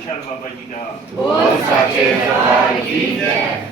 विशाल बाबा जी का। बोल सच्चे दरबार की जय।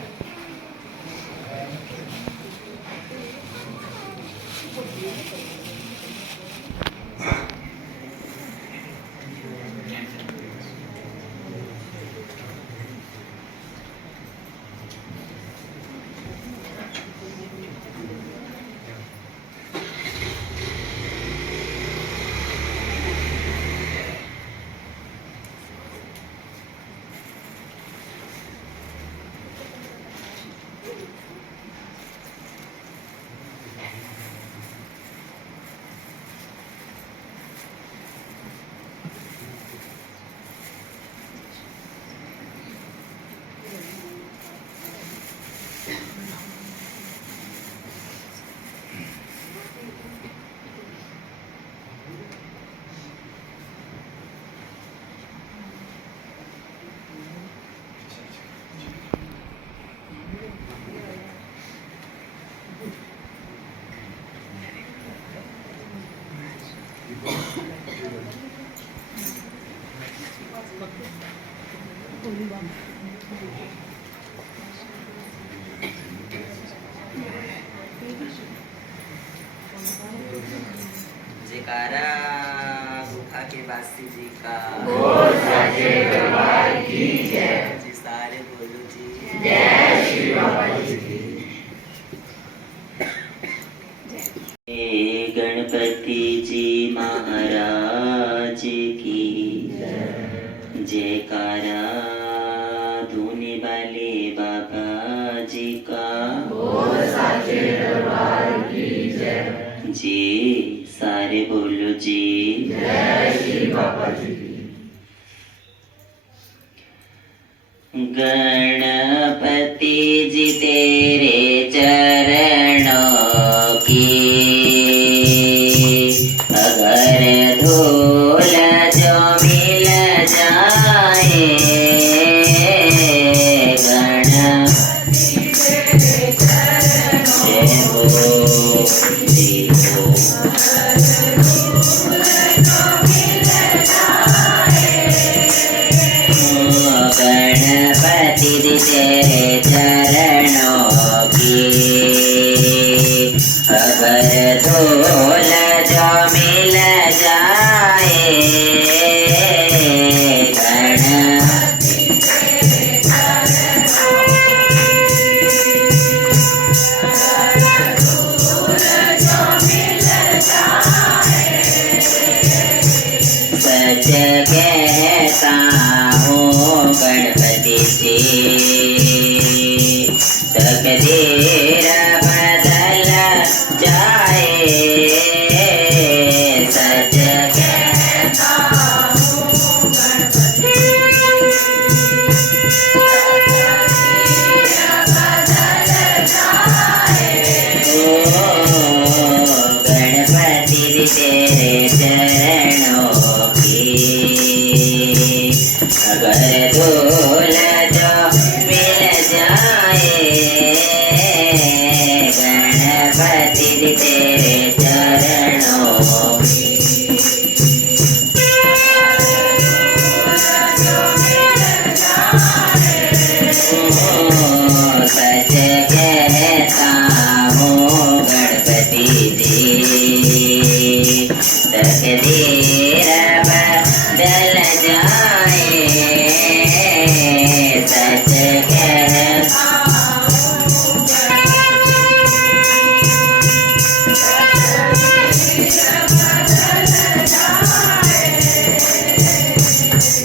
जयकारा गुफा के वासी जी का। बोल सच्चे दरबार की जय। जी सारे बोलो जी। जय श्री बाबा जी की। गणपति जी महाराज की जयकारा धोने वाले बाबा जी का। बोल सच्चे दरबार की जय। जी सारे बोलो जी। जय श्री बाबा जी की। गणपति जी तेरे चरणों की अगर धूल जो मिल जाए गणपति तेरे चरणों की गणपति तेरे चरणों की अगर धूल जो मिल जाए गणपति तेरे चरणों सच कहता हूँ गणपति जी तकदीर बदल जाए सच कहता हूँ गणपति बदल जाए गणपति तेरे चरणों अगर धूल जो मिल जाए गणपति तेरे चरणों सच कहता हूँ गणपति जी तकदीर बदल जाए सच कहता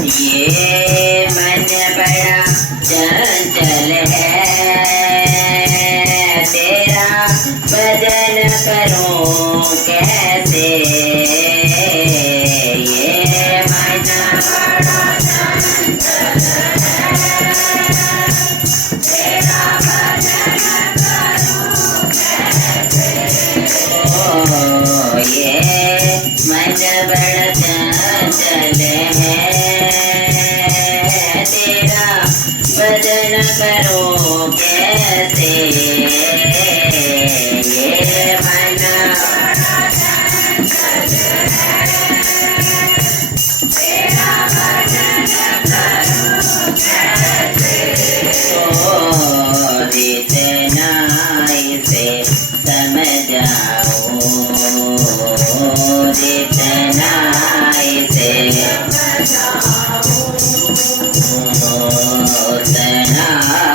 ये मन बड़ा चंचल है तेरा भजन करूं कैसे ये मन बड़ा चंचल है तेरा भजन करूं कैसे ये मन बड़ा चंचल है तेरा भजन करूं कैसे ये मन बड़ा चंचल है तेरा भजन करूं जाऊं जितना इसे उतना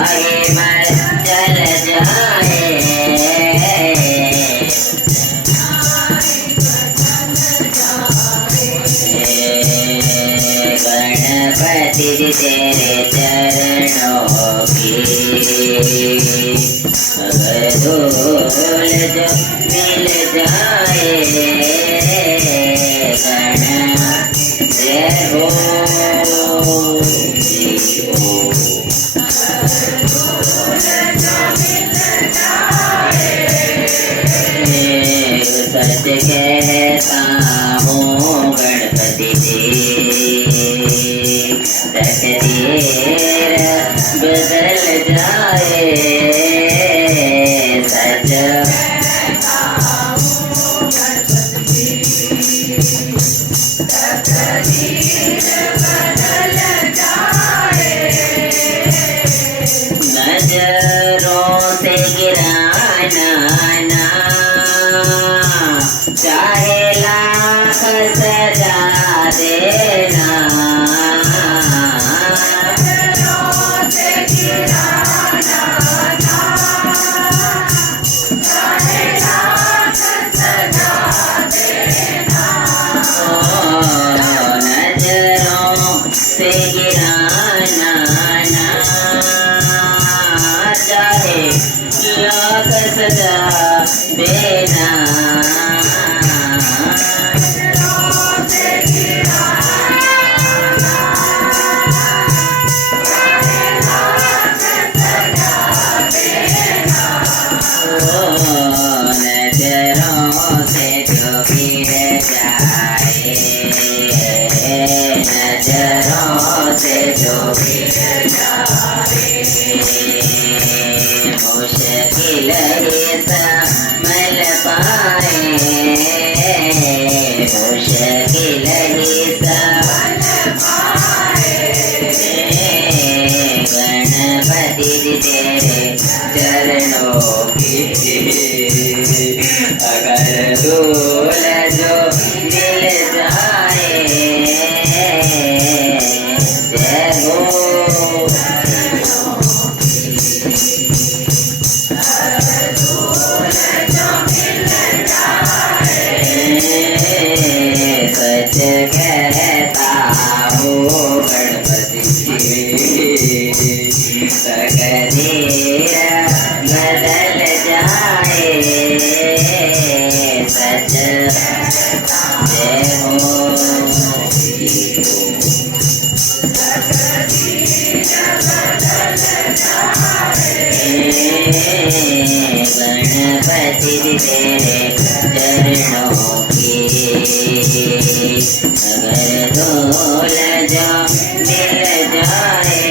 ही मर चल जाए गणपति तेरे चरणों की अगर धूल जो मिल जाए गण जय हो जी हो सच कहता हूँ गणपति जी तकदीर बदल जाए सच नजरों से गिराना ना चाहे लाख सजा देना नजरों से गिराना ना चाहे लाख सजा देना नजरों से जो गिर जाए नजरों से जो गिर जाए मुश्किल ही संभल पाए मुश्किल ही संभल पाए गणपति तेरे चरणों की अगर धूल जो मिल जाए जय हो सच कहता हूँ गणपति जी तकदीर बदल जाए सच जय हो गणपति तेरे चरणों की अगर धूल जो मिल जाए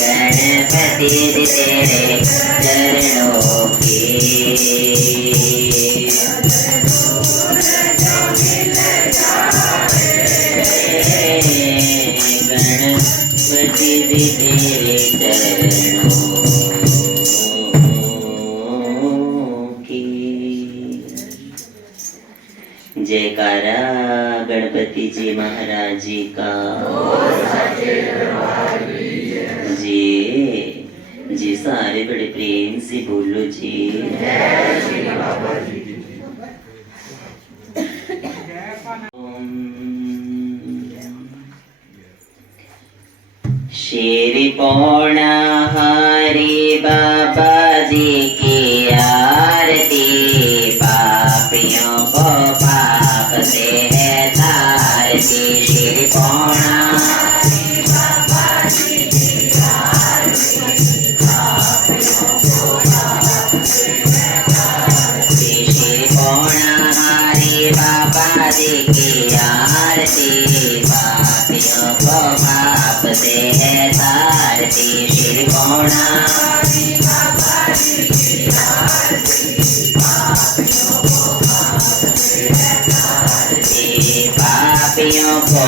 गणपति तेरे चरणों की गणपति तेरे चरणों जयकारा गणपति जी महाराज जी का जी जी सारे बड़े प्रेम से बोलो जी शेरी पौना हरि बाबा जी की आरती पापियों को पाप से है तारती शेरी पौना बाबा जी की आरती पापियों को पाप से है तारती शिर पौना पापियों को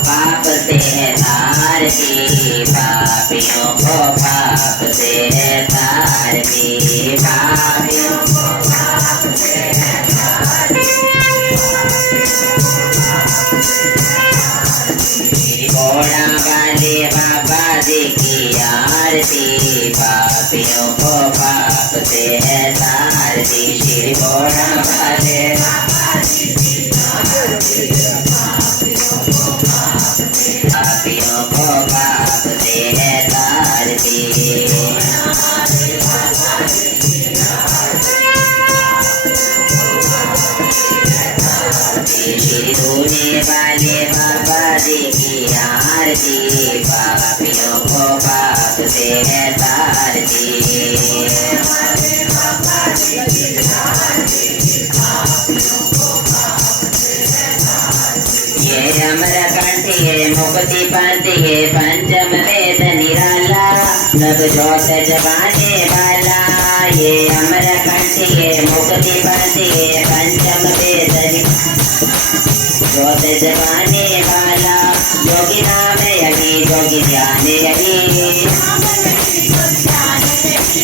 पाप से है तारती पापियों को पाप से है तारती पाप घोड़ा वाले बाबा जी की आरती, पापियों को पाप से है तारती। श्री घोड़ा वाले पापियों को पाप से है तारती। श्री धोने वाले बाबा जी की आरती, पापियों को पाप से है तारती। ये अमरकंठ ये मुक्ति पंथ ये पंचम वेद निराला, नव जोत जगाने वाला। ये अमरकंठ ये मुक्ति पंथ ये पंचम वेद जोत जगाने वाला। योगी नाम यही योगी ध्यान यही,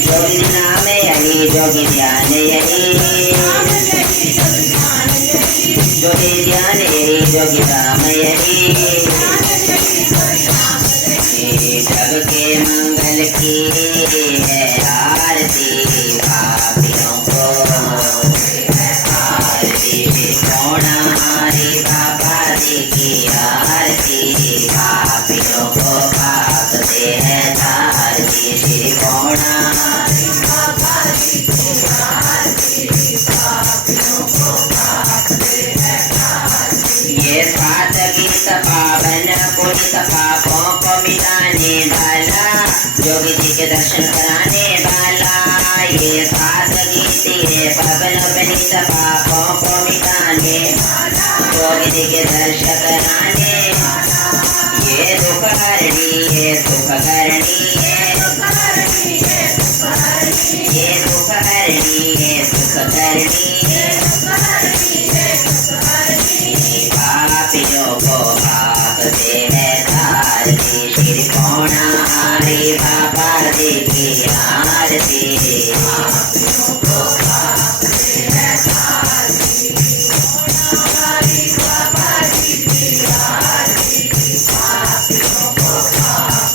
योगी नाम यही योगी ध्यान यही, योगी ध्यान यही योगी नाम यही। जग के मंगल की है आरती, पापियों को आरती। घोड़ा हरि बाबा जी की आरती, पापियों को पाप से है तारती। श्री घोड़ा ये सात गीत पावन पुनित पापों को मिटाने वाला, योगी जी के दर्शन कराने वाला। ये सात गीत ये पावन पुनित पापों को मिटाने, योगी जी के दर्शन कराने। ये दुख हरणी ये सुख करणी, ये दुख हरणी ये सुख करणी। पापियों को पाप से है तारती। श्री घोड़ा हरि बाबा जी की आरती, पापियों को पाप से है तारती। बाबा जी की आरती, पापियों को पाप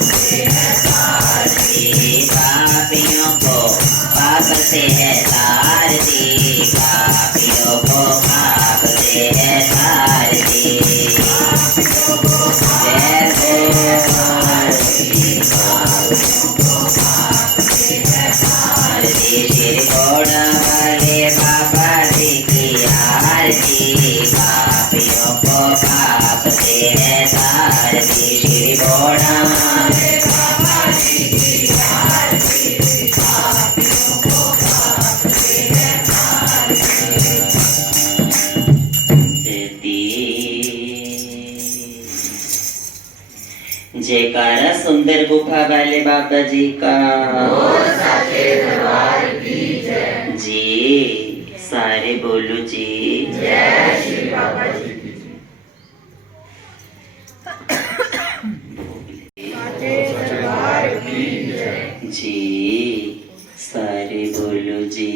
से है तारती। पापियों को पाप से है तारती, पापियों को पाप से है तारती। श्री घोड़ा वाले बाबा जी की आरती, पापियों को पाप से है तारती। श्री घोड़ा वाले बाबा जी की आरती, पापियों को पाप से है तारती। जयकारा सुंदर गुफा वाले बाबा जी का जी। सारे बोलो जी। जय श्री बाबा जी की जी। सारे बोलो जी।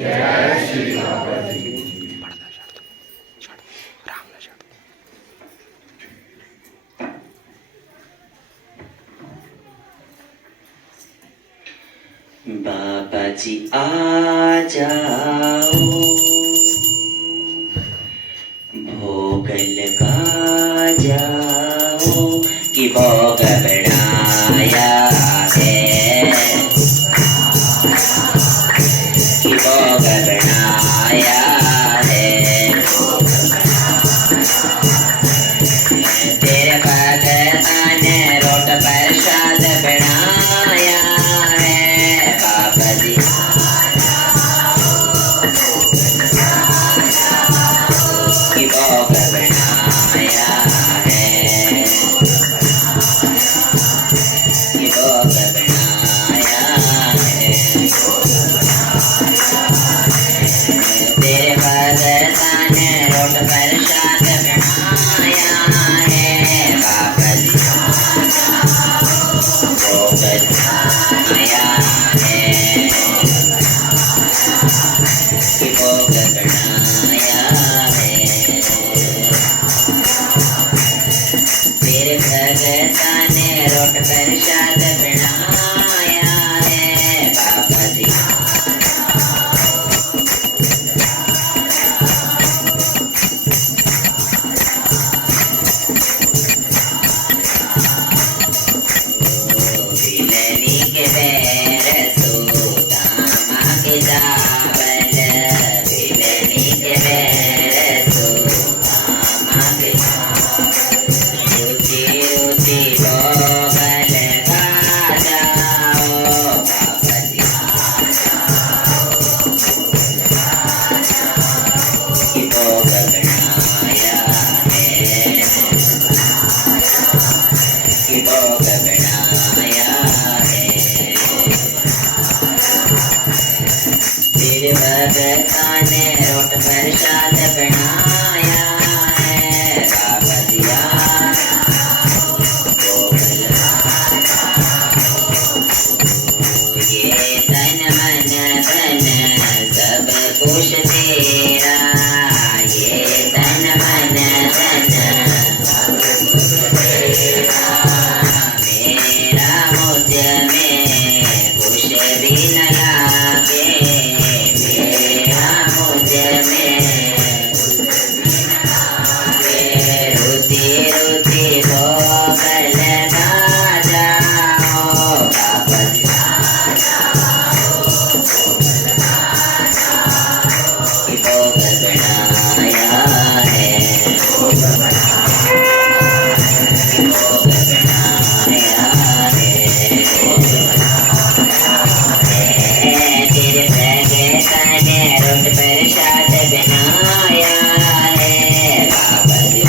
जय श्री बाबा जी। बाबा जी आ जाओ, भोग लगा जाओ कि भोग बनाया है, कि भोग बनाया है। तेरे भगता ने रोट प्रसाद बनाया है। बाबा जी बनाया है। फिर भगता ने रोट प्रसाद बनाया है बाबा जी। बिलनी के बैर सुदामा के चावल, बिलनी के बैर सुदामा के रुचि रुचि भोगल खा जाओ बाबा जी। कि भोग बनाया है, कि भोग बनाया है। फिर भगता ने रोट प्रसाद बनाया है बाबा दिया। ये तन मन धन सब कुछ तेरा, ये तन मन धन मेरा मुझ में कुछ भी न लागे, मेरा मुझ में रुचि रुचि भोगल खा जाओ बाबा जी। कि भोग बनाया है, कि भोग बनाया है। तेरे भगता ने रोट प्रसाद बनाया है बाबा जी।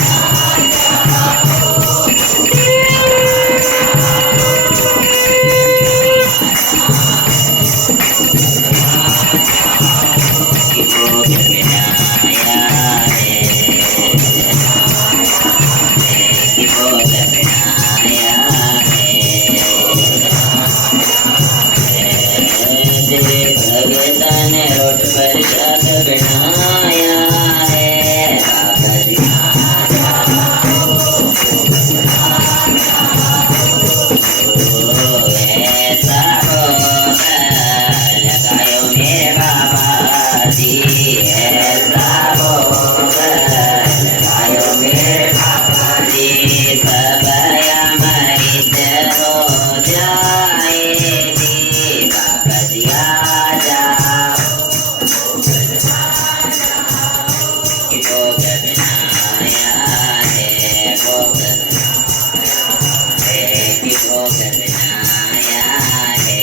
कि भोग बनाया है, कि भोग बनाया है। तेरे भगता ने रोट प्रसाद बनाया है बाबा जी। ऐसा भोग लगायो मेरे बाबा जी, ऐसा भोग लगायो मेरे बाबा जी। सब अमृत हो जाएगी बाबा जी आ जाओ। कि भोग बनाया है, भोग है, कि भोग बनाया है।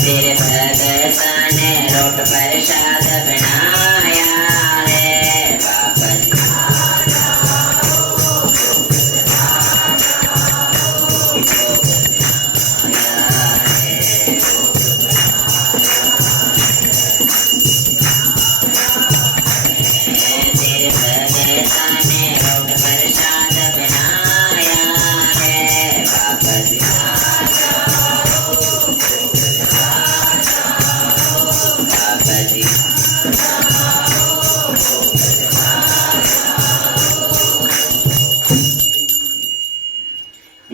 तेरे भगता ने रोट प्रसाद बनाया है बाबा जी। कि भोग बनाया है, तेरे भगता ने रोट प्रसाद बनाया है बाबा जी। बाबा जी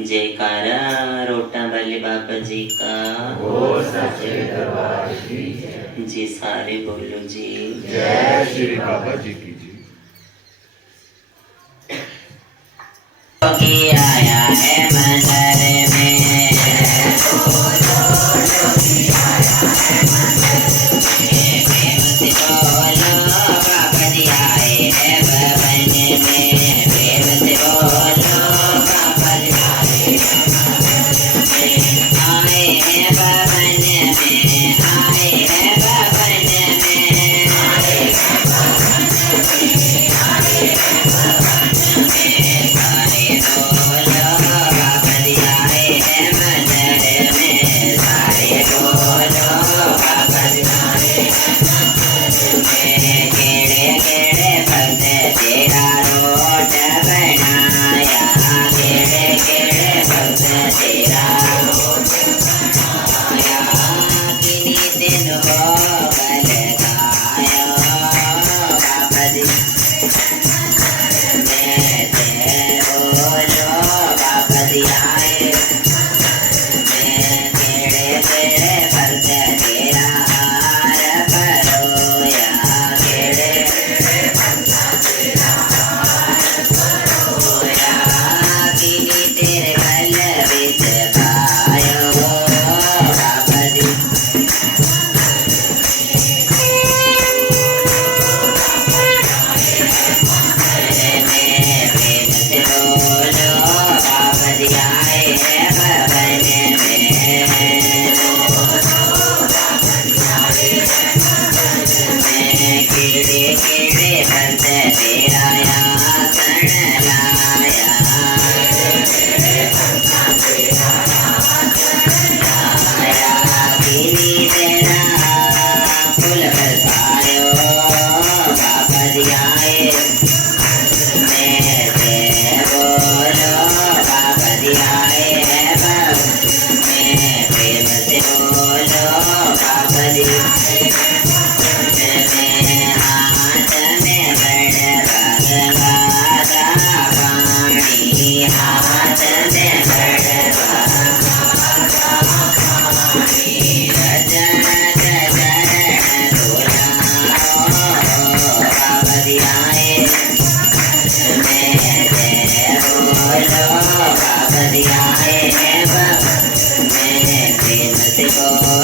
जयकारा रोटा वाले बाबा जी का। बोल सच्चे दरबार की जय। जी सारे बोलो जी। जय श्री बाबा जी की जी। योगी आया है मंदिर में, प्रेम से बोलो बाबा जी आए हैं भवन में, प्रेम से बोलो बाबा जी आए हैं भवन में, आए हैं भवन में।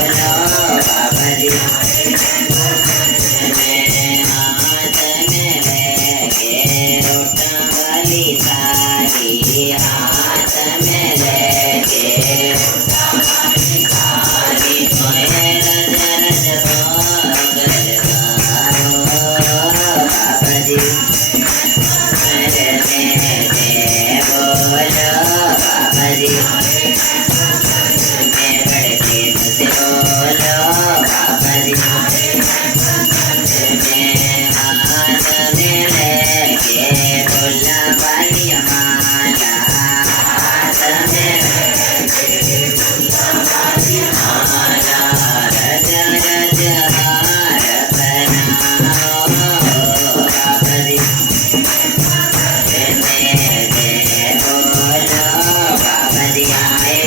बोलो बाबा जी मेरे हाथ में लेके रोटा वाली थाली हाथ में लेके रोटा वाली थाली रज रज पागल बाबा जी मेरे बोलो बाबा जी बोलो बाबा जी हाथ में लेके बोला वाली माला हाथ में लेके बोला वाली माला रज रज हार बनाओ बाबा जी बोलो बाबा जी आए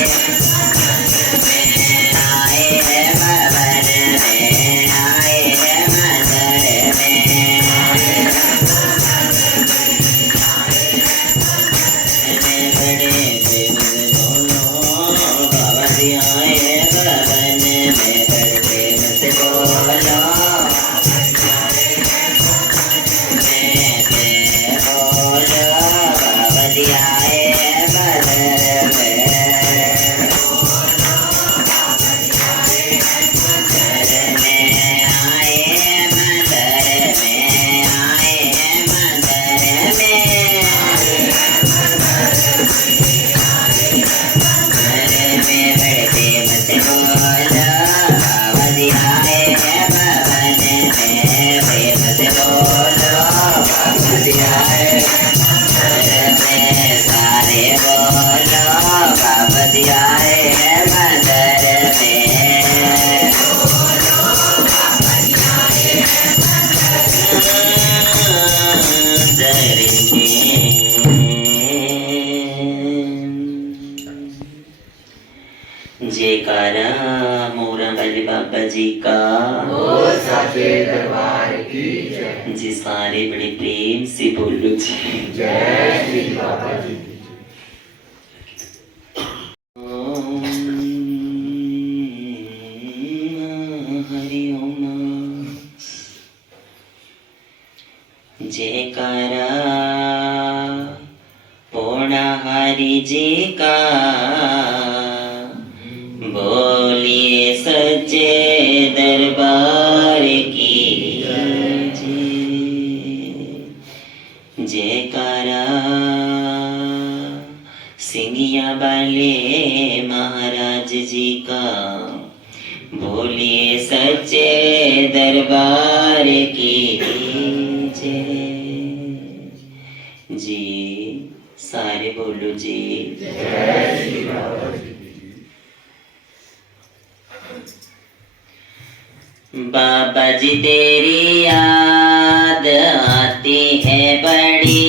जयकारा मोरा वाले बाबा जी का बोल साचे दरबार की जय। जी सारे बड़े प्रेम से बोलो जी जय श्री बाबा जी की हरि ओम जयकारा पोणा हरि जी का बोलिए सच्चे दरबार की जयकारा सिंगिया वाले महाराज जी का बोलिए सच्चे दरबार की जय जी सारे बोलो जी जय श्री बाबा जी की। बाबा जी तेरी याद आती है बड़ी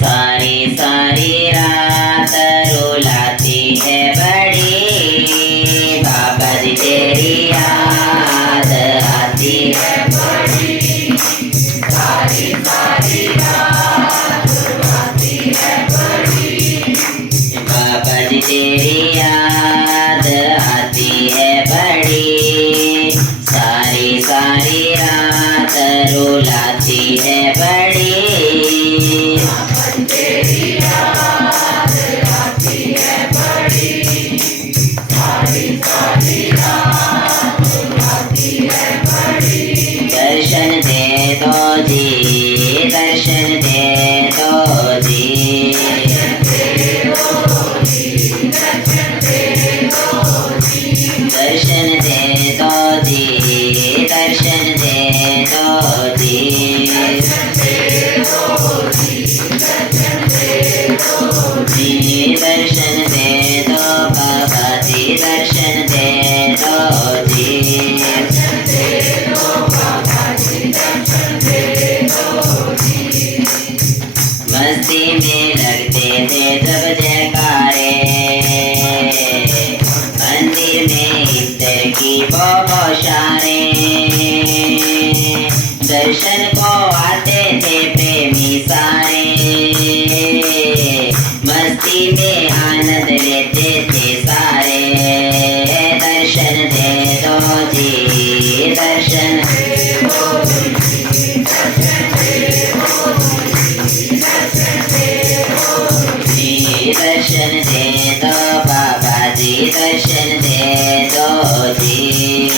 सारी सारी रात रुलाती है बड़ी बाबा जी तेरी याद आती है बड़ी सारी सारी रात रुलाती है बड़ी बाबा जी तेरी याद आती है बड़ी सारी सारी रात रुलाती है बड़ी तेरी याद आती है बड़ी सारी सारी रात रुलाती है बड़ी दर्शन दे दो जी दर्शन दे दो जी दर्शन दे दो जी दर्शन दे दो जी दर्शन दे दो जी दर्शन दे दो जी दर्शन दे दो जी दर्शन दे दो जी दर्शन दे दो बाबा जी दर्शन दे दो जी दर्शन दे दो बाबा जी दर्शन दे दो जी मस्ती में लगते थे जब जयकारे मंदिर में इधर की बौशारे दर्शन को आते थे प्रेमी सारे मस्ती में आनंद लेते थे सारे दर्शन दे दे दो जी दर्शन जी दर्शन दे दो बाबा जी दर्शन दे दो जी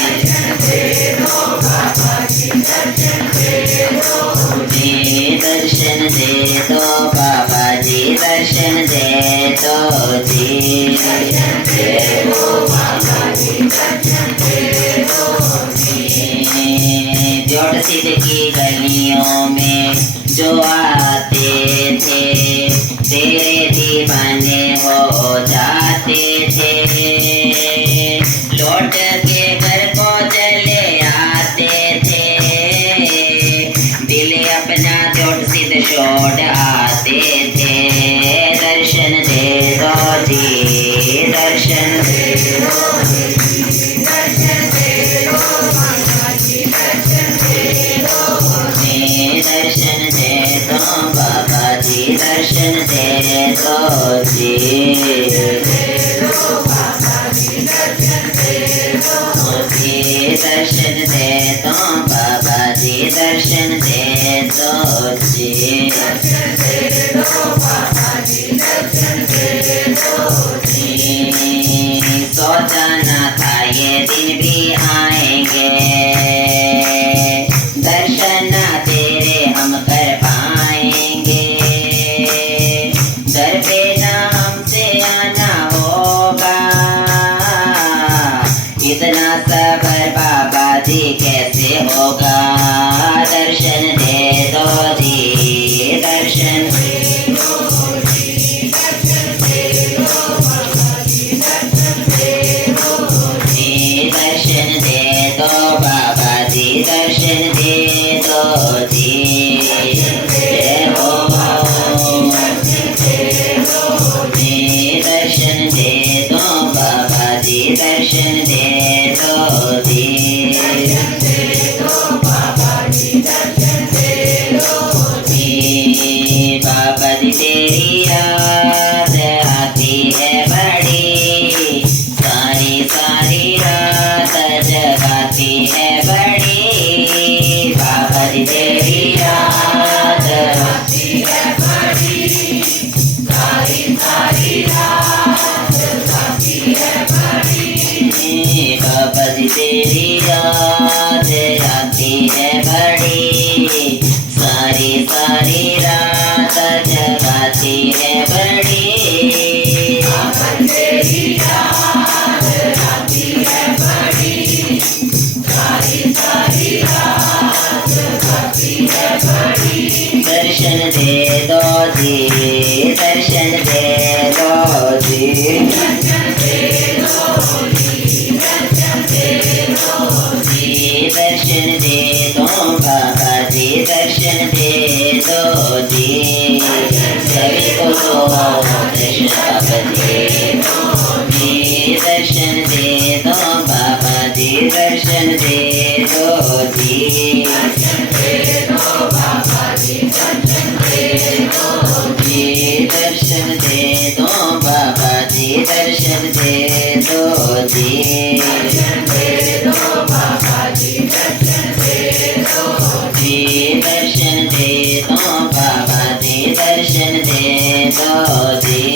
जी दर्शन दे दो बाबा जी दर्शन दे दो जी जोड़ सिद्ध की गलियों में जो आते थे तेरे दीवाने हो जाते थे लौट के घर को चले आते थे दिल अपना जोड़ सिद्ध छोड़ आते थे दर्शन दे दो जी दर्शन दे दो दर्शन दे दो बाबा जी दर्शन दे दो जी दर्शन दे दो बाबा जी दर्शन दे दो जी सोचा न था ये दिन भी आएंगे दर्शन तेरे हम कर पाएंगे दर पे ना हमसे आना होगा इतना सबर बाबा जी कैसे होगा दर्शन दे दो जी दर्शन दर्शन दे दो बाबा जी दर्शन दे दो जी जय हो दर्शन दे दो बाबा जी दर्शन दे दो जी बाबा जी तेरी याद आती है बड़ी सारी सारी रात जगाती है बड़ी बाबा जी तेरी याद आती है बड़ी सारी सारी रात जगाती है बड़ी बाबा जी तेरी याद आती है बड़ी सारी सारी रात जगाती है बड़ी दर्शन दे दो जी दर्शन दे दो जी दर्शन दे दो बाबा जी दर्शन दे दो जी सभी को दो दर्शन बाबा जी दर्शन दे दो बाबा जी दर्शन दे दो जी दर्शन दे दो बाबा जी दर्शन दे दो जी दर्शन दे दो बाबा जी दर्शन दे दो जी दर्शन दे दो बाबा जी दर्शन दे दो जी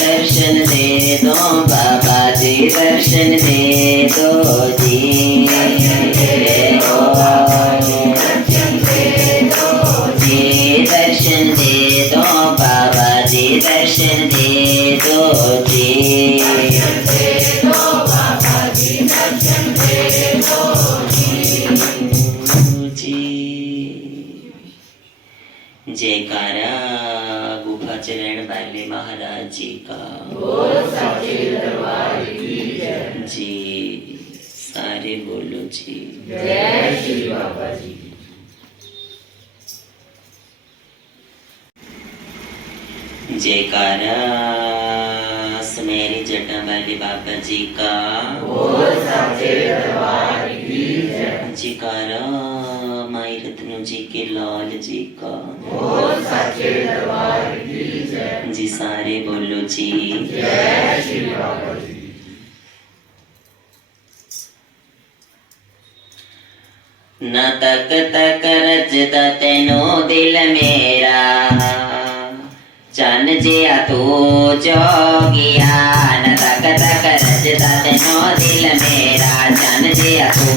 दर्शन दे दो बाबा जी दर्शन दे दो जी दर्शन दे दो बाबा जी दर्शन दे दो जयकारा गुफा च रहने वाले महाराज जी का जी सारे बोलो जी जय श्री बाबा जी। जयकारा सुनहरी जटा वाले बाबा जी का बोल सच्चे दरबार की जय। जयकारा माई रत्न जी के लाल जी का बोल सच्चे दरबार की जय। जी सारे बोलो जी जय श्री बाबा जी। न तक तक रजदा तेनो दिल मेरा चन जिया तू जोगिया। न तक तक रजदा तेनो दिल मेरा चन जिया तू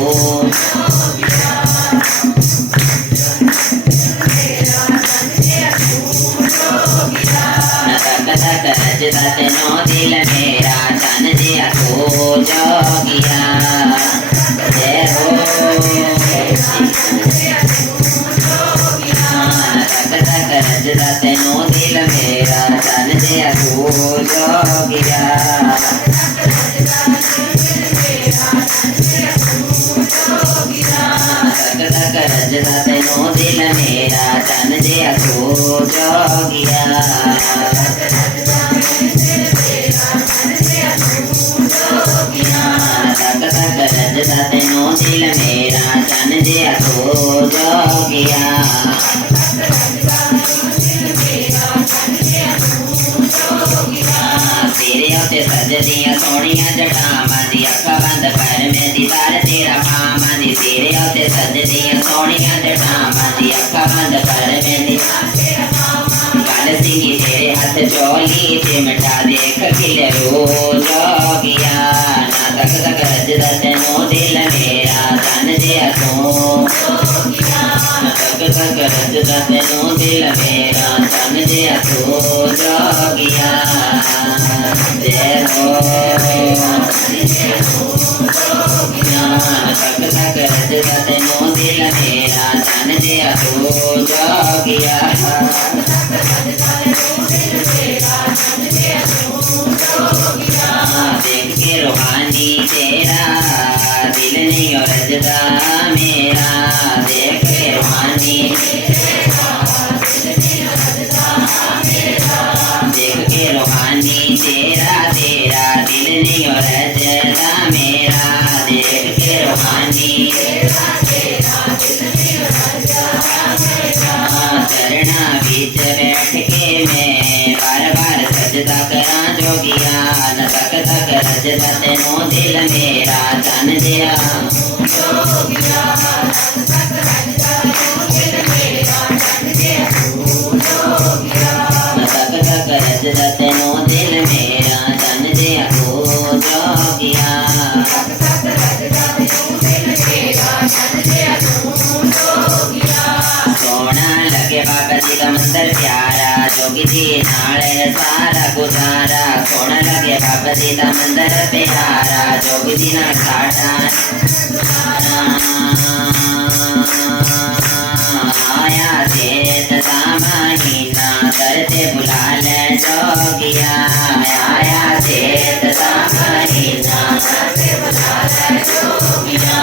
न तक तक रजदा तेनो दिल मेरा चन जिया तू जोगिया। जय हो तक तक रजदा तेनो दिल मेरा चन जिया तू जोगिया। तक तक रजदा तेनो दिल मेरा चन जिया तू जोगिया। तक तक रजदा तेनो दिल मेरा चन जिया तू जोगिया। तेरे होते सजदियां सोनिया जटावां दी अखां बंद कर मैं दीदार तेरा पावां दी। तेरे होते सजदियां सोनिया जटावां दी अखां बंद कर मैं दीदार तेरा पावां। गल सिंगी तेरे हथ चोली चिमटा देख खिले रो जोगिया। ना तक तक रजदा तेनो दिल मेरा चन जिया तू तक तक रजदा तेनो दिल मेरा चन जिया तू जोगिया। जय हो तक तक रजदा तेनो दिल मेरा चन जिया तू जोगिया। देख के रूहानी तेरा दिल नहीं और रजदा मेरा। देख के रूहानी देख के रूहानी तेरा तेरा दिल नहीं और रजदा मेरा। देख के रूहानी चरणा बीच बैठ के मैं बार बार सजदा करा जोगिया। न तक तक रजदा तेनो दिल मेरा चन जिया। न तक तक रजदा तेनो दिल मेरा चन जिया तू जोगिया। सोना लगे बाबा जी का मंदिर प्यारा जोगी जी नाल सारा गुजारा। सोना लगे बाबा जी का मंदिर प्यारा जोगी जी नाल साडा आया चेत दा महीना करते बुला ले जोगिया। आया चेत दा महीना करते बुला ले जोगिया।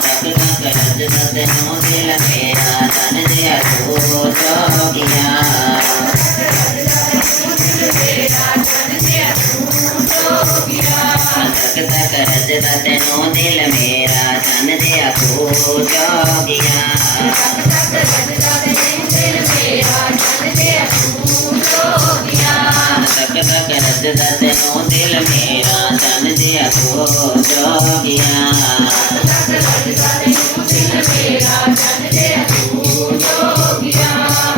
तक तक रजदा तेनो दिल मेरा चन जिया तू जोगिया। तक तक रजदा तेनो दिल मेरा चन जिया तू जोगिया। तक तक रजदा तेनो दिल मेरा चन जिया तू जोगिया।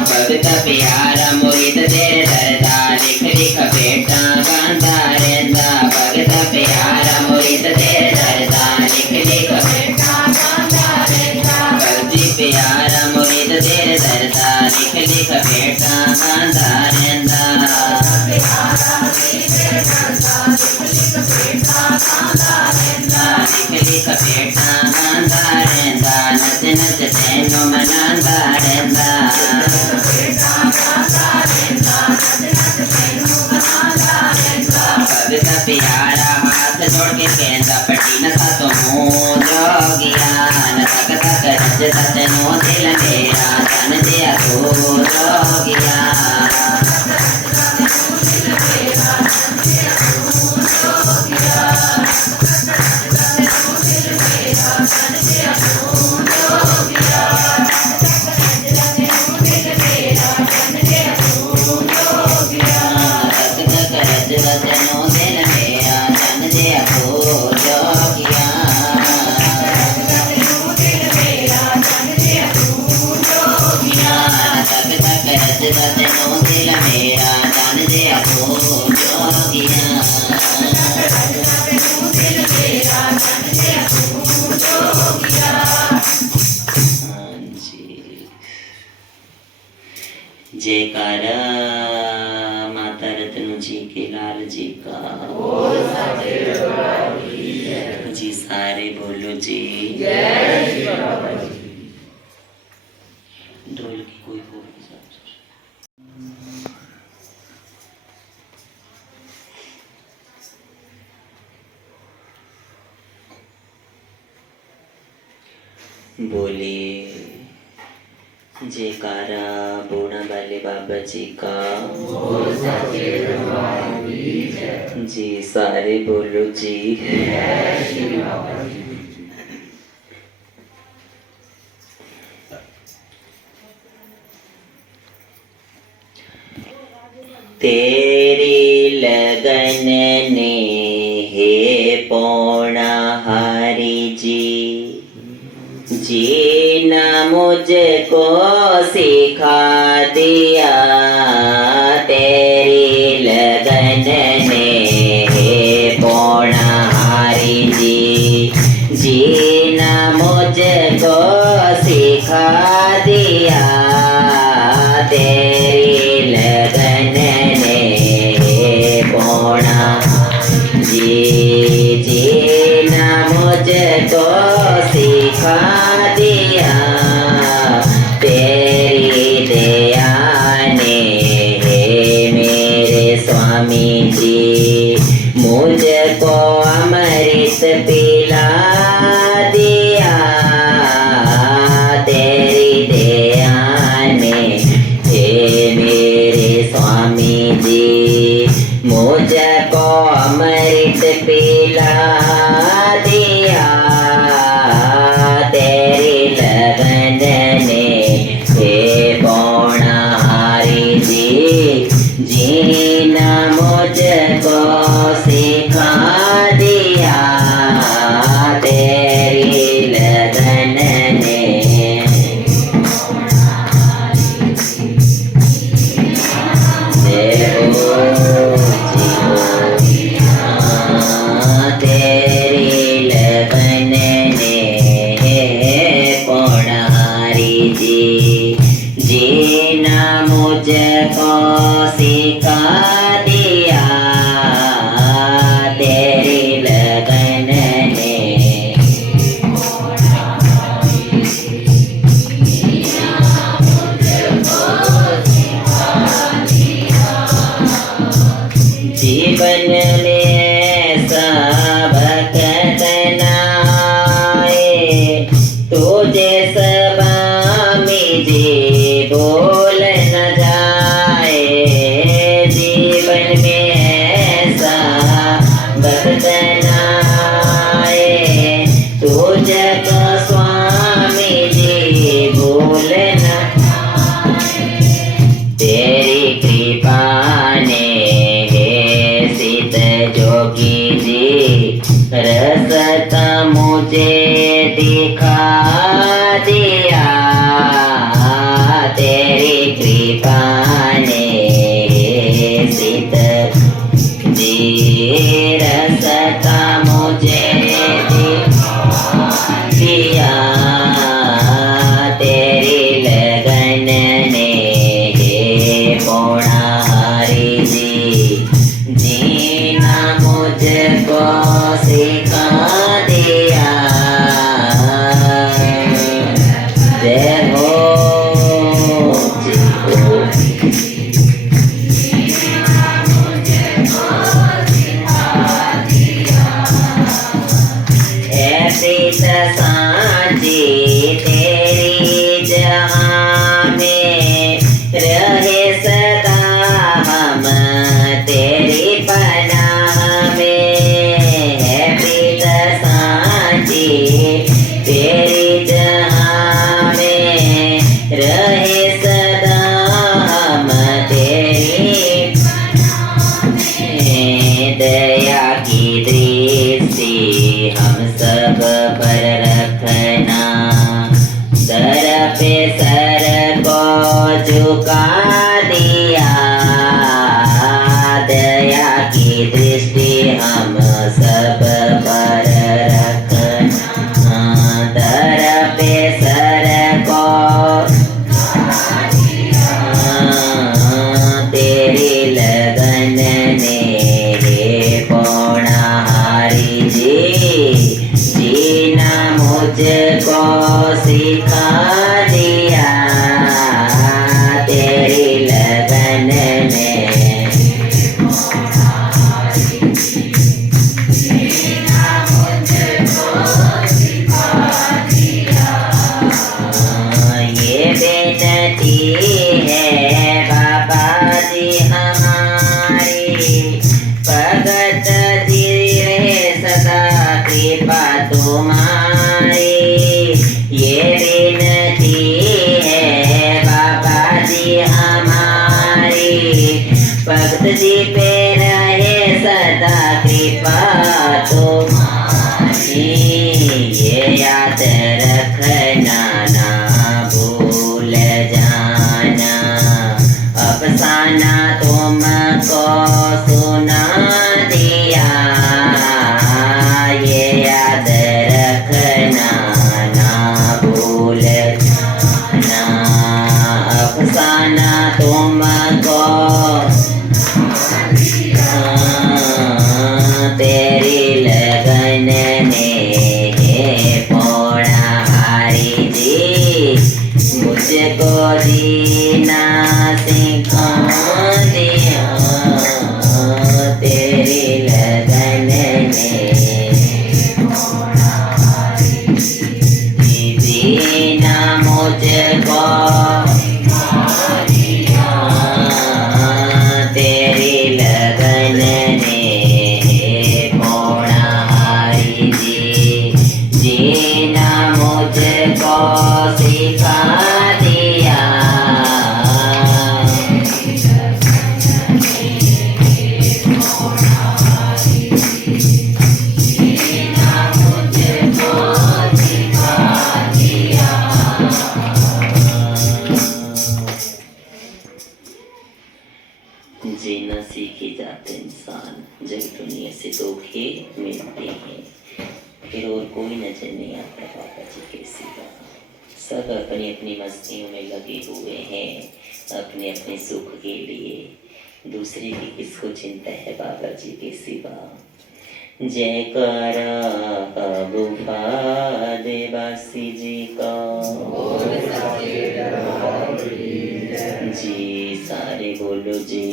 भगत प्यारा मुरीद तेरे दरदा लिख लिख बेटा गांधा रहंदा। भगत प्यारा मुरीद तेरे दरदा लिख लिख बेटा गांधा रहंदा। भगती प्यारा मुरीद तेरे दरदा लिख लिख बेटा गांधा रहंदा। लिख लिख बेटा गांधा रहंदा। नच नच तेनो मनांदा रहंदा। बस बसनो दिल मेरा समझे को जोगिया तक तक रस बसनो दिल मेरा समझे को जोगिया जयकारा माता रत्न जी के लाल जी का जी सारे बोलो जी ढोल की कोई बोल बोले जयकारा बोना वाले बाबा जी का जी सारे बोलो जी तेरी लगन ने हे पौना हारी जी जीना मुझको सिखा दिया तेरी लगन ने हे पौना हारी जी जीना मुझको सिखा दिया तेरी लगन ने हे पौना जी जीना मुझको सिखा दिया तेरी दया ने हे मेरे स्वामी जी मुझको अमृत पिला दिया तेरी दया ने हे मेरे स्वामी जी मुझको अमृत पिला दिया तेरी लगन ने हे पौना हारी जी जीना मुझको सिखा दिया तेरी लगन ने तेरी लगन ने पौना हारी जी जीना मुझको सिखा दिया तेरी लगन ने जीवन में सबक तनाए तुझे स्वामी जी बोल न जाए जीवन में सबक तनाए तुझको स्वामी जी बोल न तेरी कृपा ने जोगी जी रसता मुझे दिखा दिया तेरी कृपा ने सीत जी रसता मुझे दिया तेरी लगन ने हे पौना हारी जी जीना मुझको सिखा दिया जय हो ऐसी सांची तेरी जहाँ में रहे सदा हम तेरी पनाह में दया की दृष्टि हम सब पर रखना, सर पे सर को झुका दिया, दया की दृष्टि हम सब पर रखना, सर पे सर को तेरी लगन ने रे पौणाहारी जी जीना मुझको सिखा दिया, तेरी लगन ने ये बेनती है बाबा जी हमारी, भगत धीरे सदा कृपा तुम्हारी, ये बेनती है बाबा जी हमारी, भगत जी पे रहे सदा कृपा तुम्हारी, ये याद रखना ना भूल जाना, अफसाना तुमको सुना दिया, ये याद रखना ना भूल जाना, अफसाना तुमको तेरी लगन ने पौणाहारी जी मुझको जीना सिखा दिया, तेरी लगन ने जीना मुझको तेरी लगन ने पौणाहारी जी जीना मुझको सिखा दिया, जीना सीखे जाते इंसान जब दुनिया से धोखे मिलते हैं, फिर और कोई नजर नहीं आता बाबा जी के सिवा, सब अपनी अपनी मस्तियों में लगे हुए हैं अपने अपने सुख के लिए, दूसरे की किसको चिंता है बाबा जी के सिवा। जयकारा गुफा देवासी जी का जी, सारे बोलो जी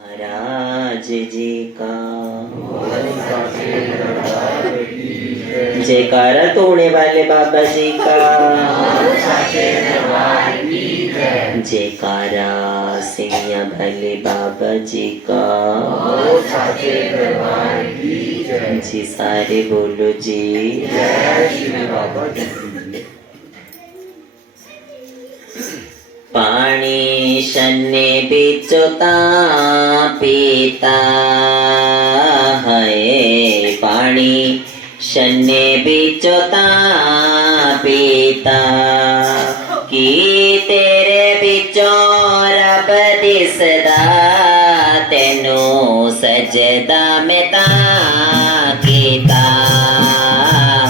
महाराज जी का जयकारा तोड़ने वाले बाबा जी का जयकारा सिंह भले बाबा जी का जी, सारे बोलो जी पानी शन्ने बिचोता पीता है, पानी शन्ने बिचोता पीता की तेरे बिचों रब दिसदा, तेनू सजदा में ता कीता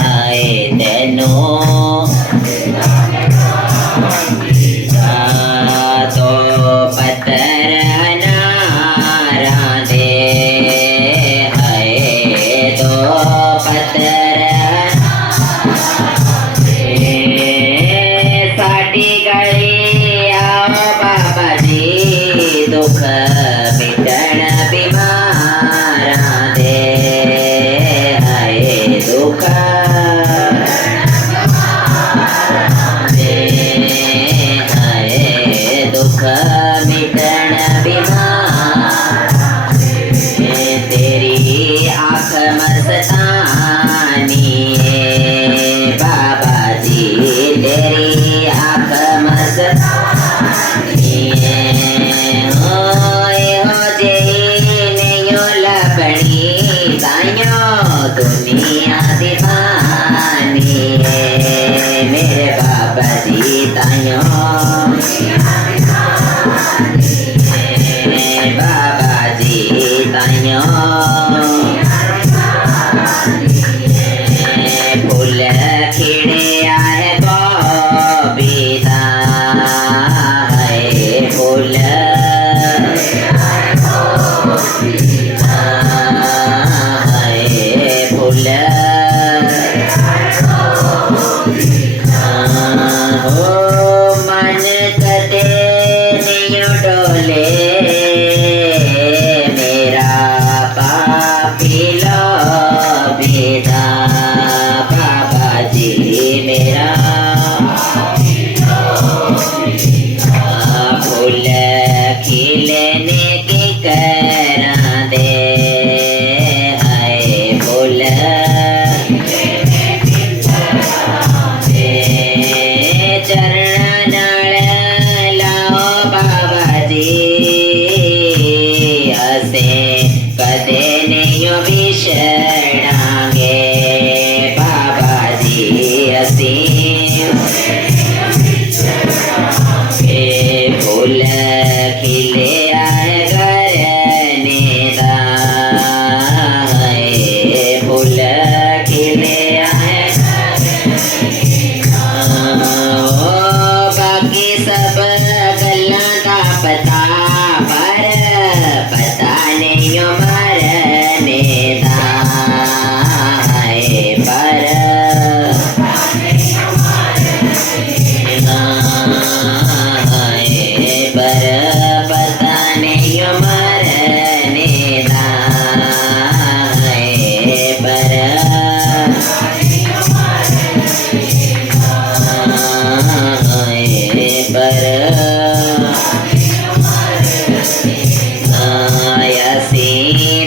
है, तेनू तो पत्थर नारा दे है, तो पत्थर साड़ी गई आओ बाबा जी, दुख मिटन बीमारा दे है, दुख दुख मिटन बीमार, तेरी आँख मस्तानी बाबा जी, तेरी आँख मस्तानी फूल खिलने की करा दे हाय फूल चरण नाल लाओ बाबा जी हसे कदे नहीं बिछड़ांगे बाबा जी हसी फूल खिले आए घरने दा फूल खिले आए बाकी सब गल्लां दा पता पर पता नहीं मरने दा पर पता नहीं मरने दा पर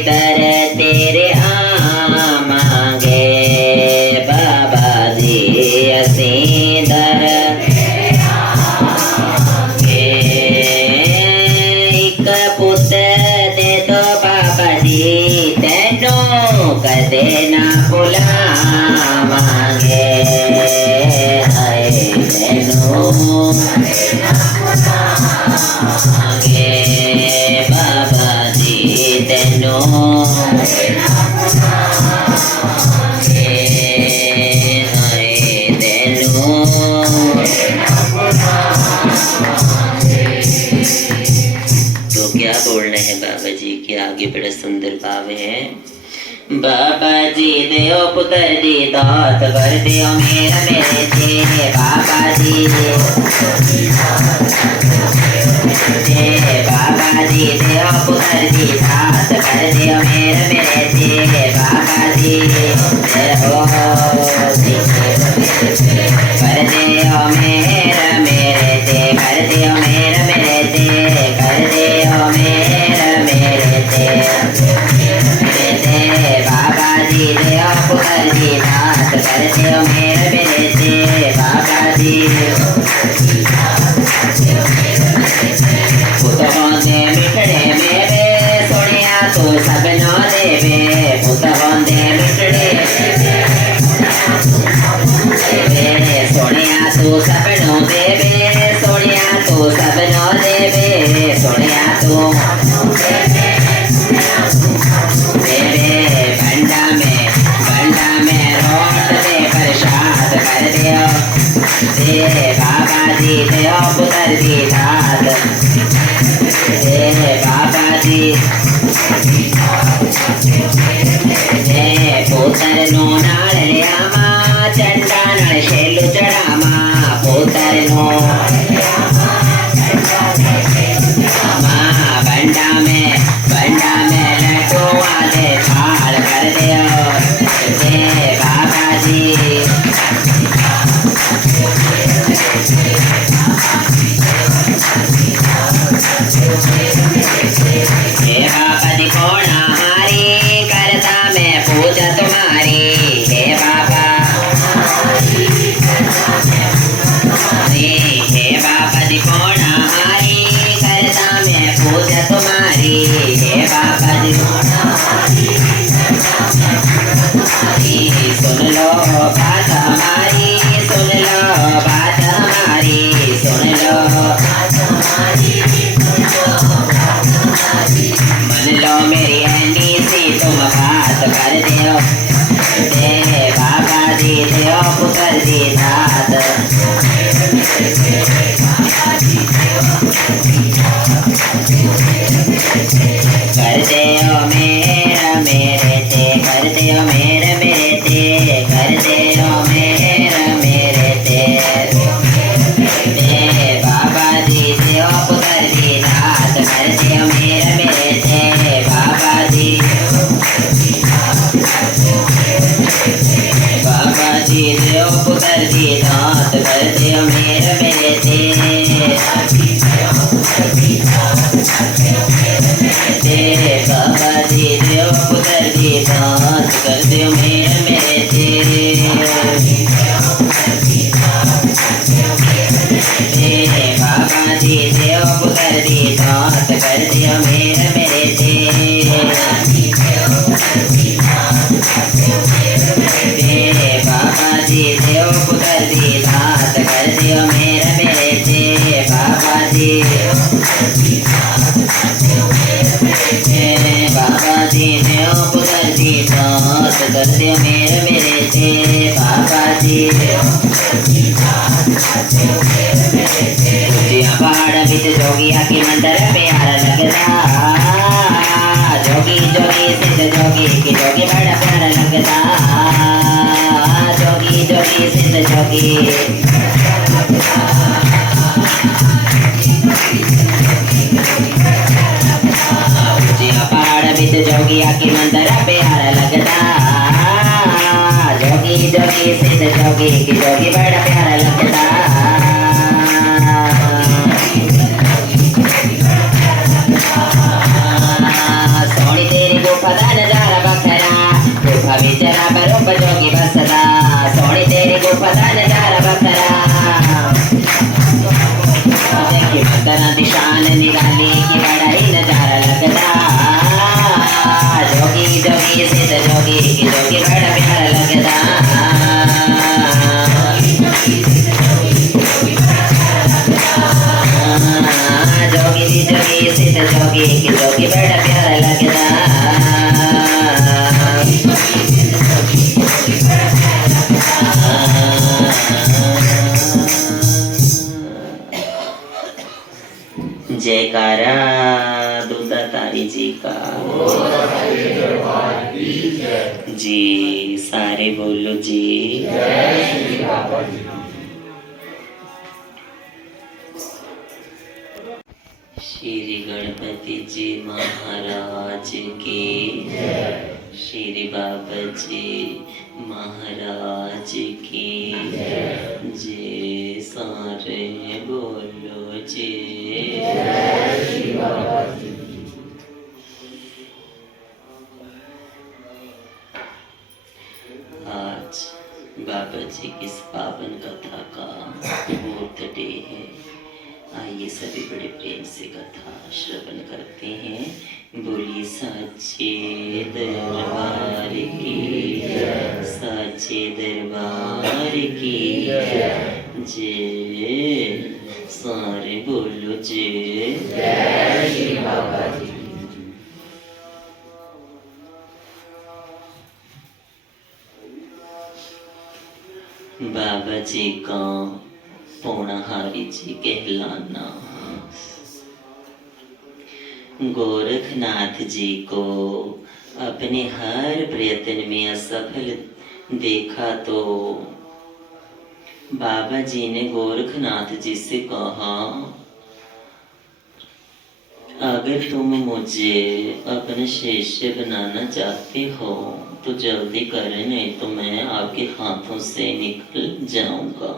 दर तेरे आमांगे बाबा जी असी दर एक पुत दे दो बाबा जी तेनो कदे ना भुलावांगे हाय तेनो बाबा जी तेनो तो क्या बोल रहे हैं बाबा जी के आगे बड़ा सुंदर भाव है बाबा जी देओ पुत्र दी दात कर दियो मेरा मेरे ते बाबा जी बाबा जी देओ पुत्र दी दात कर दियो मेरा मेरे ते बाबा जी हो कर दियो मेरा मेरे ते कर दियो मेरा मेरे ते कर दियो मेरा मेरे ते बाबा जी देओ पुत्र दी दात कर दियो मेरा मेरे ते बाबा जी पुत होंदे मिठड़े मेरे सोनिया तू सबनो देवे पुत होंदे मिठड़े सोनिया तू सबनो देवे सोनिया तू सबनो देवे सोनिया तू भंडा में रोट दे प्रसाद कर दियो बाबा जी देओ पुत्र दी दात बाबा जी पुत्र नो नाल लियामा चंडा नाल शेलू चढ़ामा पुत्र नो भंडा में लड्डू वाले थाल कर दियो बाबा जी हे बाबा दी कोणा हारी करता मैं पूजा तुम्हारी हे बाबा दी कोणा हारी करता मैं पूजा तुम्हारी हे बाबा दी सुन लो बात हमारी सुन लो बात हमारी सुन लो मन लो मेरी ऐनी सी तुम बात कर दियो बाबा जी दियो पुत्र दी दात कर दियो मेरा मेरे ते कर दियो मेरा मेरे ते कर दियो मेरा मेरे ते बाबा जी दियो पुत्र दी दात कर दियो मेरा मेरे ते बाबा जी दियो पुत्र दी दात कर दियो मेरा मेरे ते कर दियो मेरे से बाबा जी देव पुत्र दी दात कर दियो मेरे से बाबा जी बाबा जी देव पुत्र दी दात कर दियो मेरे से बाबा जी पहाड़ बिच जोगिया की मंदिर प्यारा लगता जोगी जोगी सिद्ध जोगी की जोगी बड़ा प्यारा लगता जोगी जोगी सिद्ध जोगी पहाड़ बिच जोगिया की मंदिर प्यारा लगता जोगी जोगी सिद्ध जोगी की जोगी बड़ा प्यारा लगता सोनी तेरी गुफा का नजारा बखरा गुफा बेचरा बरूप जोगी बसदा सोनी तेरी गुफा का नजारा बखरा देखी बकरा दिशान निराली की बड़ा ही नजारा लगता जोगी जोगी सिद्ध जोगी की जोगी बड़ा प्यारा लगता जोगी जोगी सिद्ध जोगी की जोगी बड़ा प्यारा लगता जयकारा दूधा तारी जी का जी सारे बोलो जी श्री गणपति जी महाराज की श्री बाबा जी महाराज की जय सारे बोलो जी आज बाबा जी की इस पावन कथा का मुहूर्त डे है आइए सभी बड़े प्रेम से कथा श्रवण करते हैं बोलिए साचे दरबार की साचे दरबार की जय सारे बोलो जय बाबा जी का पौणाहारी जी कहलाना गोरखनाथ जी को अपने हर प्रयत्न में असफल देखा तो बाबा जी ने गोरखनाथ जी से कहा अगर तुम मुझे अपने शिष्य बनाना चाहते हो तो जल्दी करें नहीं तो मैं आपके हाथों से निकल जाऊंगा।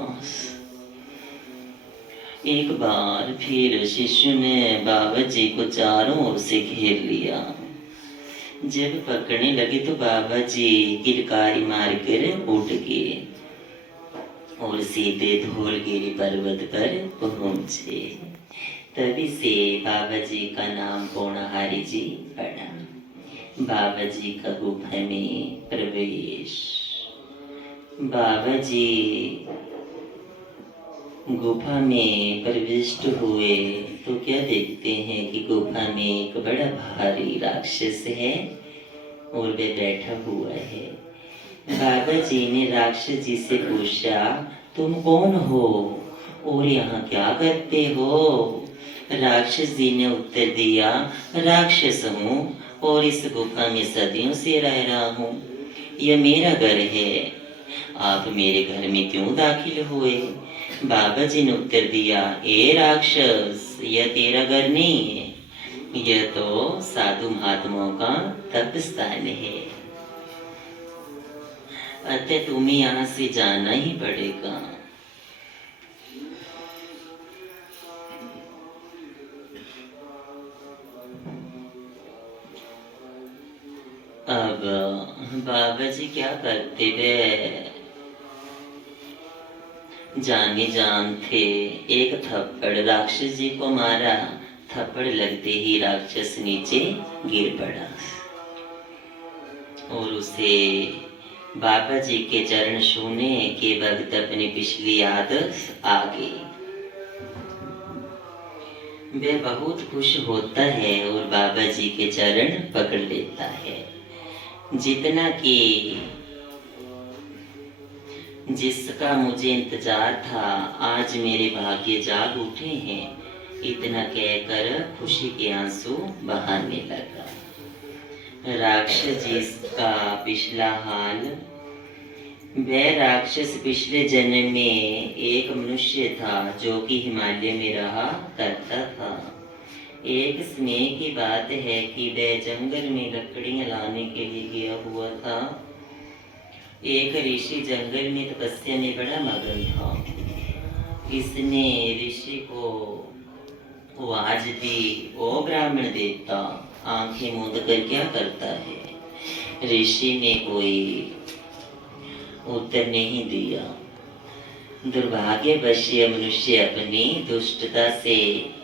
एक बार फिर शिष्य ने बाबा जी को चारों ओर से घेर लिया। जब पकड़ने लगे तो बाबा जी किलकारी मारकर उठ गए और सीधे धौलगिरी पर्वत पर पहुंचे। तभी से बाबा जी का नाम पौणाहारी जी पड़ा। बाबा जी का गुफा में प्रवेश। बाबा जी गुफा में प्रविष्ट हुए तो क्या देखते हैं कि गुफा में एक बड़ा भारी राक्षस है और वे बैठा हुआ है। बाबा जी ने राक्षस जी से पूछा तुम कौन हो और यहाँ क्या करते हो? राक्षस जी ने उत्तर दिया राक्षस हूँ और इस गुफा में सदियों से रह रहा हूँ। यह मेरा घर है, आप मेरे घर में क्यों दाखिल हुए? बाबा जी ने उत्तर दिया ए राक्षस, यह तेरा घर नहीं है, यह तो साधु महात्माओं का तप स्थान है, अतः तुम्हें यहाँ से जाना ही पड़ेगा। अब बाबा जी क्या करते वे जाने जान थे। एक थप्पड़ राक्षस जी को मारा, थप्पड़ लगते ही राक्षस नीचे गिर पड़ा और उसे बाबा जी के चरण छूने के वक्त अपनी पिछली याद आ गई। वह बहुत खुश होता है और बाबा जी के चरण पकड़ लेता है। जितना कि जिसका मुझे इंतजार था आज मेरे भाग्य जाग उठे हैं, इतना कहकर खुशी के आंसू बहाने लगा। राक्षस जिसका पिछला हाल, वह राक्षस पिछले जन्म में एक मनुष्य था जो कि हिमालय में रहा करता था। एक समय की बात है कि वह जंगल में लकड़ियां लाने के लिए गया हुआ था। एक ऋषि जंगल में तपस्या में बड़ा मगन था। इसने ऋषि को आज भी ओ ब्राह्मण देवता आंखें मूंद कर क्या करता है। ऋषि ने कोई उत्तर नहीं दिया। दुर्भाग्यवश मनुष्य अपनी दुष्टता से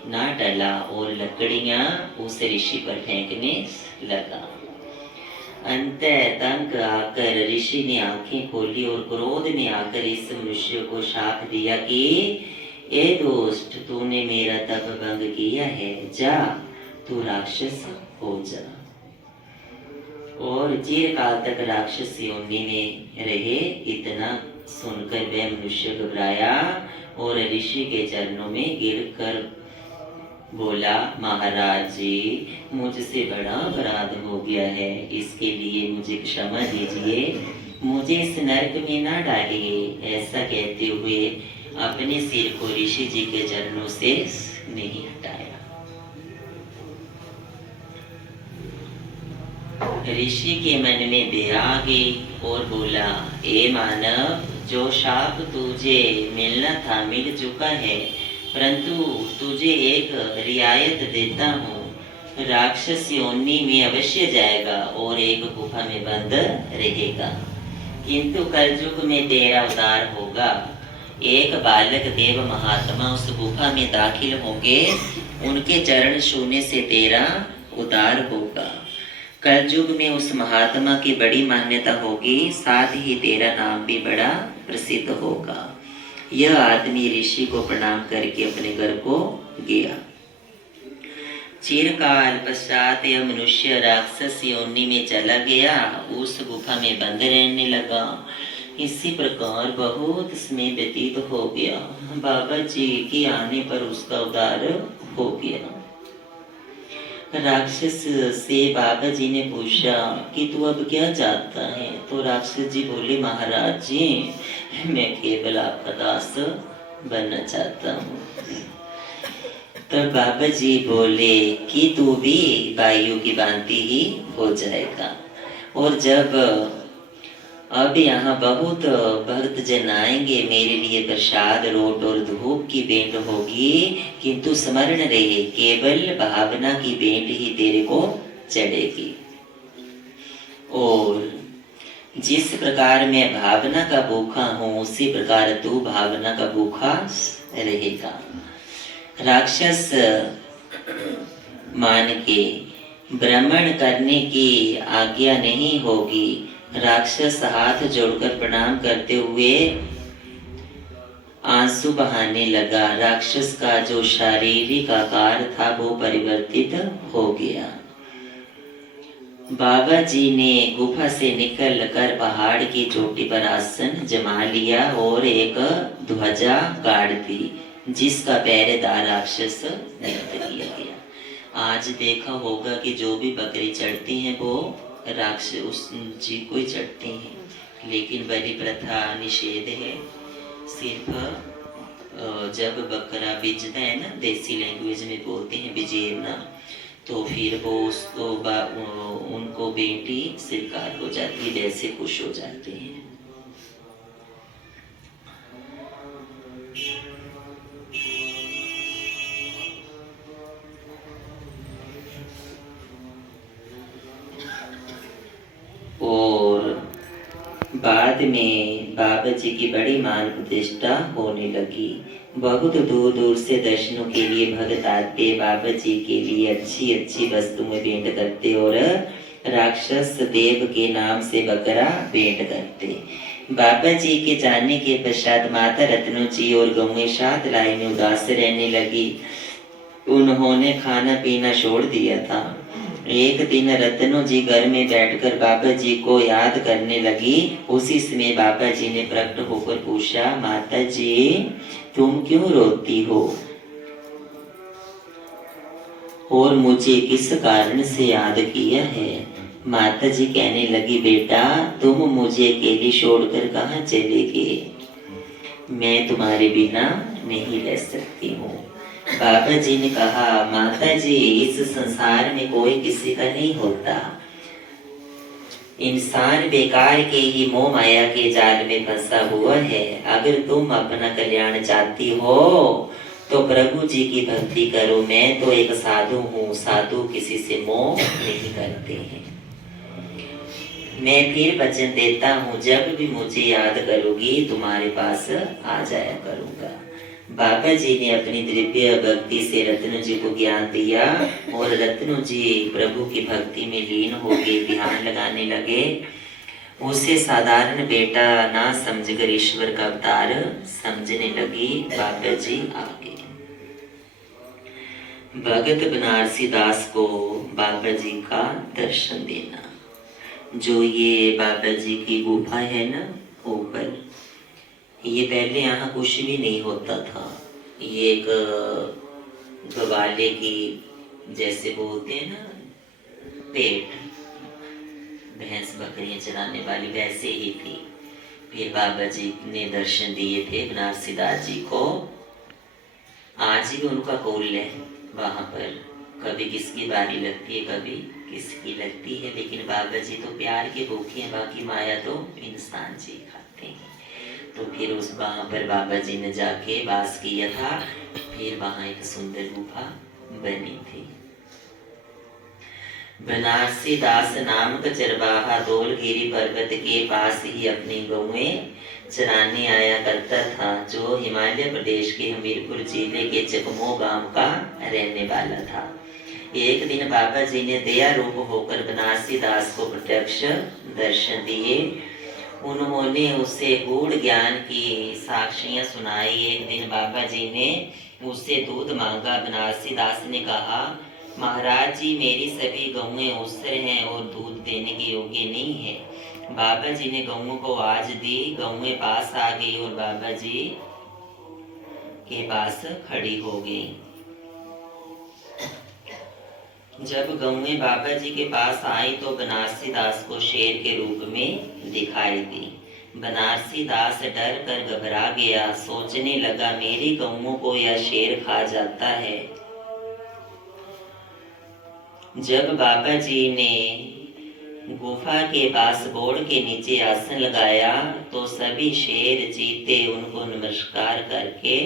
ना टला और लकड़ियां उस ऋषि पर फेंकने लगा। अंततः तंग आकर ऋषि ने आंखें खोली और क्रोध में आकर इस मनुष्य को शाप दिया कि ए दोस्त, तूने मेरा तप भंग किया है, जा तू राक्षस हो जा। और चिरकाल तक राक्षस योनि में रहे। इतना सुनकर वह मनुष्य घबराया और ऋषि के चरणों में गिरकर बोला, महाराज जी, मुझसे बड़ा अपराध हो गया है, इसके लिए मुझे क्षमा दीजिए, मुझे इस नरक में ना डालिए। ऐसा कहते हुए अपने सिर को ऋषि जी के चरणों से नहीं हटाया। ऋषि के मन में दया आ गई और बोला, ए मानव, जो शाप तुझे मिलना था मिल चुका है, परंतु तुझे एक रियायत देता हूँ। राक्षस योनि में अवश्य जाएगा और एक गुफा में बंद रहेगा, किंतु कलयुग में तेरा उद्धार होगा। एक बालक देव महात्मा उस गुफा में दाखिल होंगे, उनके चरण छूने से तेरा उद्धार होगा। कलयुग में उस महात्मा की बड़ी मान्यता होगी, साथ ही तेरा नाम भी बड़ा प्रसिद्ध होगा। यह आदमी ऋषि को प्रणाम करके अपने घर को गया। चिरकाल पश्चात यह मनुष्य राक्षस योनि में चला गया, उस गुफा में बंद रहने लगा। इसी प्रकार बहुत समय व्यतीत हो गया। बाबा जी के आने पर उसका उद्धार हो गया। राक्षस से बाबा जी ने पूछा कि तू अब क्या चाहता है? तो राक्षस जी बोले, महाराज जी, मैं केवल आपका दास बनना चाहता हूँ। तब बाबा जी बोले कि तू भी वायु की भांति ही हो जाएगा। और जब अब यहाँ बहुत भक्त जन आएंगे, मेरे लिए प्रसाद, रोट और धूप की भेंट होगी, किंतु स्मरण रहे केवल भावना की भेंट ही तेरे को चढ़ेगी। और जिस प्रकार मैं भावना का भूखा हूँ, उसी प्रकार तू भावना का भूखा रहेगा। राक्षस मान के भ्रमण करने की आज्ञा नहीं होगी। राक्षस हाथ जोड़कर प्रणाम करते हुए आंसू बहाने लगा। राक्षस का जो शारीरिक आकार था वो परिवर्तित हो गया। बाबा जी ने गुफा से निकल कर पहाड़ की चोटी पर आसन जमा लिया और एक ध्वजा गाड़ दी, जिसका पहरेदार राक्षस नियुक्त किया गया। आज देखा होगा कि जो भी बकरी चढ़ती हैं वो राक्षस उस जी को ही चढ़ते हैं, लेकिन बलि प्रथा निषेध है। सिर्फ जब बकरा बिजता है ना, देसी लैंग्वेज में बोलते हैं बिजेरना, तो फिर वो उसको उनको बेटी स्वीकार हो जाती है, वैसे खुश हो जाते हैं। और बाद में बाबा जी की बड़ी मान प्रतिष्ठा होने लगी। बहुत दूर दूर से दर्शनों के लिए भक्त आते, बाबा जी के लिए अच्छी अच्छी वस्तुएं भेंट करते और राक्षस देव के नाम से बकरा भेंट करते। बाबा जी के जाने के पश्चात माता रत्नो जी और गौएं 7 लाई में उदास रहने लगी। उन्होंने खाना पीना छोड़ दिया था। एक दिन रत्नो जी घर में बैठकर बाबा जी को याद करने लगी। उसी समय बाबा जी ने प्रकट होकर पूछा, माता जी तुम क्यों रोती हो और मुझे किस कारण से याद किया है? माता जी कहने लगी, बेटा तुम मुझे अकेली छोड़कर कहाँ चले गए? मैं तुम्हारे बिना नहीं रह सकती हूँ। बाबा जी ने कहा, माता जी इस संसार में कोई किसी का नहीं होता। इंसान बेकार के ही मोह माया के जाल में फंसा हुआ है। अगर तुम अपना कल्याण चाहती हो तो प्रभु जी की भक्ति करो। मैं तो एक साधु हूँ, साधु किसी से मोह नहीं करते हैं। मैं फिर वचन देता हूँ, जब भी मुझे याद करोगी तुम्हारे पास आ जाया करूँगा। बाबा जी ने अपनी दिव्य भक्ति से रत्नो जी को ज्ञान दिया और रत्नो जी प्रभु की भक्ति में लीन हो गए, ध्यान लगाने लगे। उसे साधारण बेटा ना समझकर ईश्वर का अवतार समझने लगी। बाबा जी आगे भगत बनारसी दास को बाबा जी का दर्शन देना। जो ये बाबा जी की गुफा है ना ऊपर, ये पहले यहाँ कुछ भी नहीं होता था। ये एक गवाले की जैसे बोलते हैं ना पेट, भैंस बकरियां चराने वाली, वैसे ही थी। फिर बाबा जी ने दर्शन दिए थे बनारसी दास जी को। आज भी उनका कुल है वहां पर, कभी किसकी बारी लगती है कभी किसकी लगती है, लेकिन बाबा जी तो प्यार के भूखे हैं, बाकी माया तो इंसान जी खाते हैं। तो फिर उस वहां पर बाबा जी ने जाके वास किया था। फिर वहां एक सुंदर गुफा बनी थी। बनारसी दास नामक चरवाहा धौलगिरी पर्वत के पास ही अपनी गौएं चराने आया करता था, जो हिमाचल प्रदेश के हमीरपुर जिले के चकमो गांव का रहने वाला था। एक दिन बाबा जी ने दया रूप होकर बनारसी दास को प्रत्यक्ष दर्शन दिए। उन्होंने उसे गूढ़ ज्ञान की साक्षियां सुनाई। एक दिन बाबा जी ने उससे दूध मांगा। बनारसी दास ने कहा, महाराज जी मेरी सभी गौएं उसर हैं और दूध देने के योग्य नहीं है। बाबा जी ने गौओं को आवाज दी, गौएं पास आ गई और बाबा जी के पास खड़ी हो गई। जब गौएं बाबा जी के पास आई तो बनारसी दास को शेर के रूप में दिखाई दी। बनारसी दास डर कर घबरा गया, सोचने लगा मेरी गौओं को यह शेर खा जाता है। जब बाबा जी ने गुफा के पास बोर्ड के नीचे आसन लगाया तो सभी शेर चीते उनको नमस्कार करके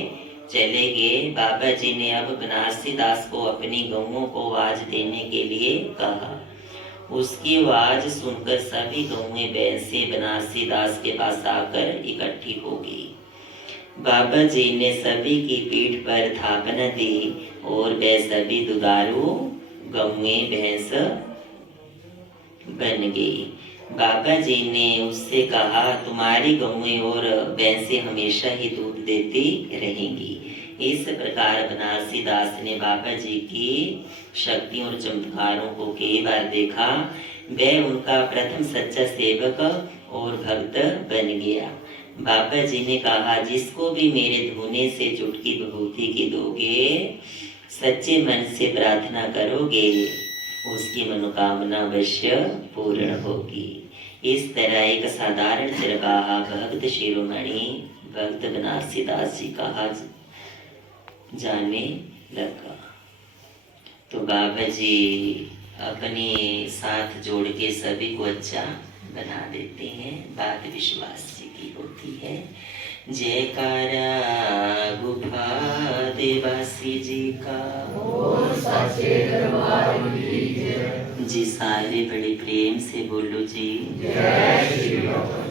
चले गए। बाबा जी ने अब बनारसी दास को अपनी गौओं को आवाज देने के लिए कहा। उसकी आवाज सुनकर सभी गौएं भैंसे बनारसी दास के पास आकर इकट्ठी हो गई। बाबा जी ने सभी की पीठ पर थापना दी और वे सभी दुधारू गौएं भैंस बन गई। बाबा जी ने उससे कहा, तुम्हारी गौएं और भैंसें हमेशा ही दूध देती रहेंगी। इस प्रकार बनारसी दास ने बाबा जी की शक्तियों और चमत्कारों को कई बार देखा। वह उनका प्रथम सच्चा सेवक और भक्त बन गया। बाबा जी ने कहा, जिसको भी मेरे धुने से चुटकी विभूति की दोगे, सच्चे मन से प्रार्थना करोगे, उसकी मनोकामना अवश्य पूर्ण होगी। इस तरह एक साधारण चरवाहा भक्त शिरोमणि भक्त बनारसी दास जी कहा जाने लगा। तो बाबा जी अपने साथ जोड़ के सभी को अच्छा बना देते हैं। बात विश्वास जी की होती है। जयकारा गुफा देवासी जी का, सच्चे दरबार की जय। जी सारे बड़े प्रेम से बोलो जी। जय श्री बाबा।